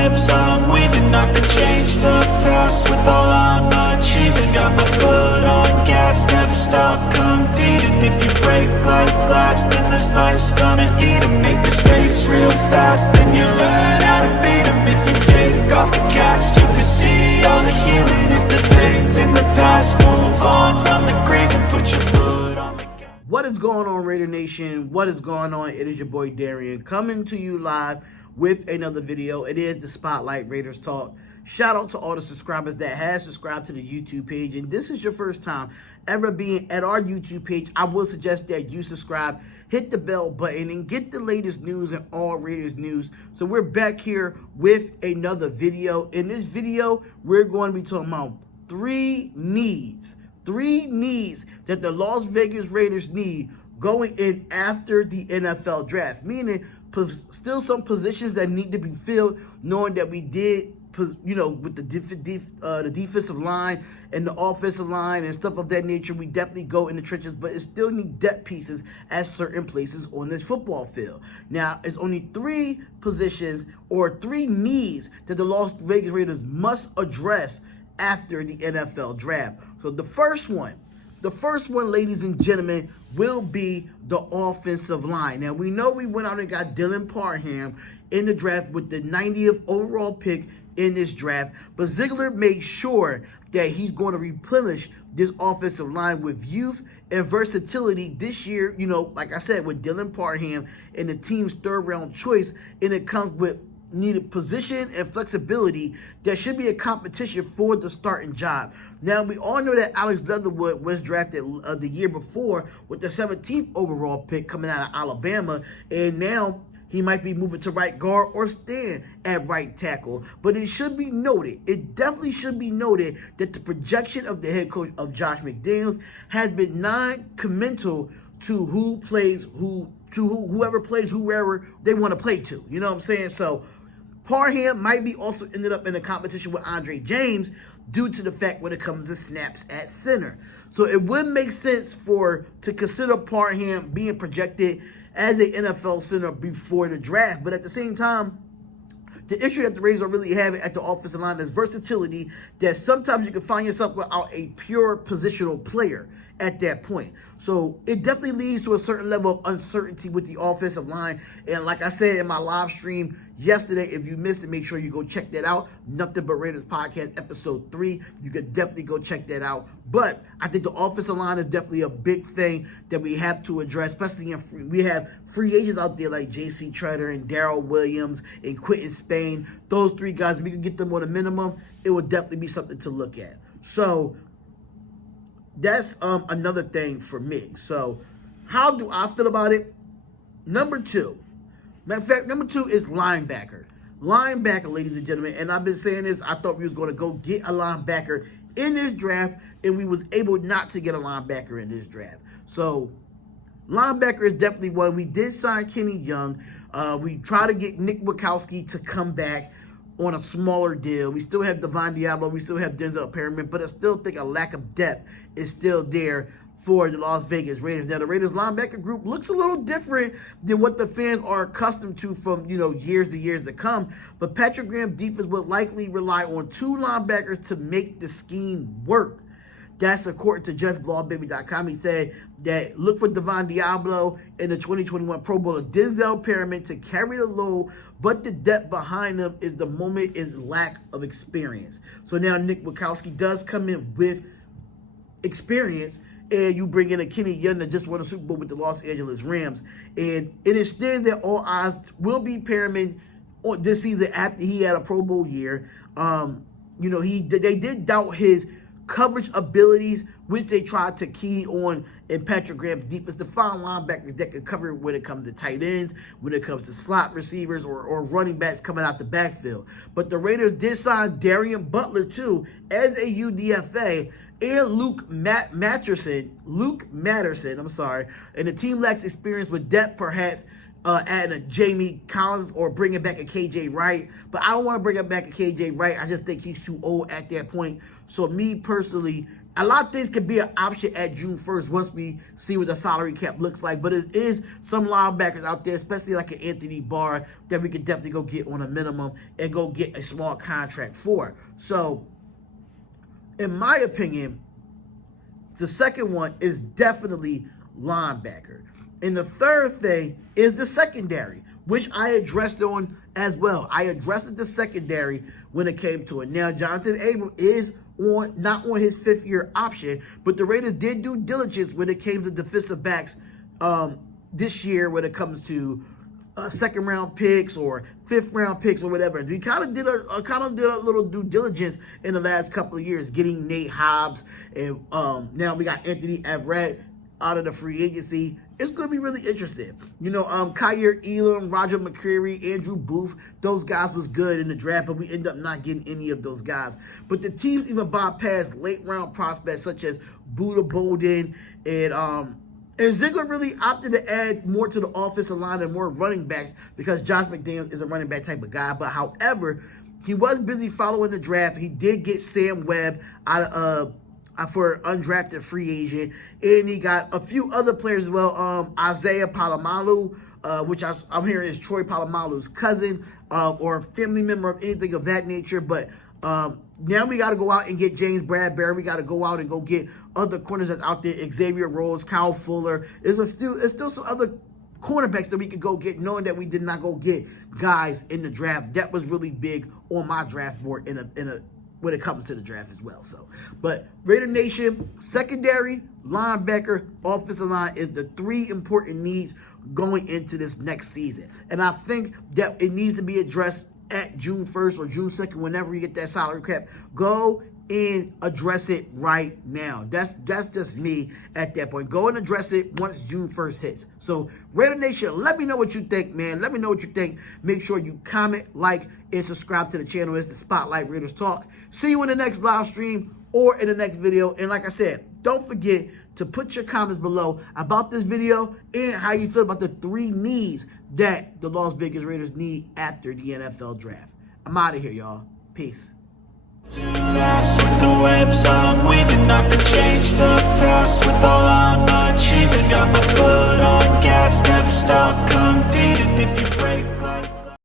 webs I'm weaving. I could change the past with all I'm achieving. Got my foot on gas, never stop competing. If you break like glass, then this life's gonna eat 'em. Make mistakes real fast, then you learn how to beat 'em. If you take off the cast, you can see all the healing. If the pain's in the past, move on from the grave and put your foot on the gas. What is going on, Raider Nation? What is going on? It is your boy Darian coming to you live with another video. It is the Spotlight Raiders Talk. Shout out to all the subscribers that has subscribed to the YouTube page. And this is your first time ever being at our YouTube page. I will suggest that you subscribe, hit the bell button, and get the latest news and all Raiders news. So we're back here with another video. In this video, we're going to be talking about three needs that the Las Vegas Raiders need going in after the NFL draft. Meaning, still some positions that need to be filled, knowing that we did, with the defensive line and the offensive line and stuff of that nature, we definitely go in the trenches, but it still need depth pieces at certain places on this football field. Now, it's only three positions or three needs that the Las Vegas Raiders must address after the NFL draft. So the first one, ladies and gentlemen, will be the offensive line. Now, we know we went out and got Dylan Parham in the draft with the 90th overall pick in this draft, but Ziegler made sure that he's going to replenish this offensive line with youth and versatility this year. Like I said, with Dylan Parham and the team's third-round choice, and it comes with needed position and flexibility that should be a competition for the starting job. Now, we all know that Alex Leatherwood was drafted the year before with the 17th overall pick coming out of Alabama, and now he might be moving to right guard or stand at right tackle. But it should be noted, it definitely should be noted, that the projection of the head coach of Josh McDaniels has been non-committal to whoever plays whoever they want to play to. You know what I'm saying? So Parham might be also ended up in a competition with Andre James due to the fact when it comes to snaps at center. So it would make sense to consider Parham being projected as an NFL center before the draft. But at the same time, the issue that the Raiders are really having at the offensive line is versatility, that sometimes you can find yourself without a pure positional player at that point. So it definitely leads to a certain level of uncertainty with the offensive line. And like I said in my live stream yesterday, if you missed it, make sure you go check that out. Nothing But Raiders Podcast, episode 3. You can definitely go check that out. But I think the offensive line is definitely a big thing that we have to address, especially we have free agents out there like J.C. Treader and Darrell Williams and Quentin Spain. Those three guys, if we can get them on a minimum, it would definitely be something to look at. So that's another thing for me. So how do I feel about it? Number two. Matter of fact, number 2 is linebacker. Linebacker, ladies and gentlemen. And I've been saying this. I thought we was going to go get a linebacker in this draft, and we was able not to get a linebacker in this draft. So linebacker is definitely one. We did sign Kenny Young. We tried to get Nick Witkowski to come back on a smaller deal. We still have Devon Diablo. We still have Denzel Perryman, but I still think a lack of depth is still there for the Las Vegas Raiders. Now, the Raiders linebacker group looks a little different than what the fans are accustomed to from, years to come. But Patrick Graham's defense will likely rely on 2 linebackers to make the scheme work. That's according to JustBlogBaby.com. He said that look for Devon Diablo and the 2021 Pro Bowler Denzel Perryman to carry the load, but the depth behind them is the moment is lack of experience. So now Nick Witkowski does come in with experience, and you bring in a Kenny Young that just won a Super Bowl with the Los Angeles Rams. And it instead that all eyes will be Perriman this season after he had a Pro Bowl year. They did doubt his coverage abilities, which they tried to key on in Patrick Graham's defense to find linebackers that can cover when it comes to tight ends, when it comes to slot receivers or running backs coming out the backfield. But the Raiders did sign Darian Butler, too, as a UDFA, and Luke Matterson, and the team lacks experience with depth, perhaps adding a Jamie Collins or bringing back a KJ Wright. But I don't want to bring back a KJ Wright. I just think he's too old at that point. So me personally, a lot of things could be an option at June 1st once we see what the salary cap looks like. But it is some linebackers out there, especially like an Anthony Barr, that we could definitely go get on a minimum and go get a small contract for. So, in my opinion, the second one is definitely linebacker. And the third thing is the secondary, which I addressed on as well. I addressed the secondary when it came to it. Now, Jonathan Abram is not on his 5th-year option, but the Raiders did due diligence when it came to defensive backs this year when it comes to second-round picks or fifth-round picks or whatever. We kind of did a little due diligence in the last couple of years, getting Nate Hobbs, and now we got Anthony Everett out of the free agency. It's going to be really interesting. You know, Kyer Elam, Roger McCreary, Andrew Booth, those guys was good in the draft, but we end up not getting any of those guys. But the teams even bypassed late-round prospects such as Buda Bolden, and Ziegler really opted to add more to the offensive line and more running backs because Josh McDaniels is a running back type of guy. But however, he was busy following the draft. He did get Sam Webb out of for undrafted free agent, and he got a few other players as well. Isaiah Palomalu, which I'm hearing is Troy Polamalu's cousin or family member of anything of that nature. But now we got to go out and get James Bradbury. We got to go out and go get other corners that's out there. Xavier Rhodes, Kyle Fuller. There's still some other cornerbacks that we could go get, knowing that we did not go get guys in the draft. That was really big on my draft board when it comes to the draft as well. So, but Raider Nation, secondary, linebacker, offensive line is the 3 important needs going into this next season. And I think that it needs to be addressed at June 1st or June 2nd, whenever you get that salary cap. Go and address it right now. That's just me at that point. Go and address it once June 1st hits. So, Raider Nation, let me know what you think, man. Let me know what you think. Make sure you comment, like, and subscribe to the channel. It's the Spotlight Raiders Talk. See you in the next live stream or in the next video. And like I said, don't forget to put your comments below about this video and how you feel about the 3 needs that the Las Vegas Raiders need after the NFL draft. I'm out of here, y'all. Peace. To last with the webs I'm weaving, I could change the past with all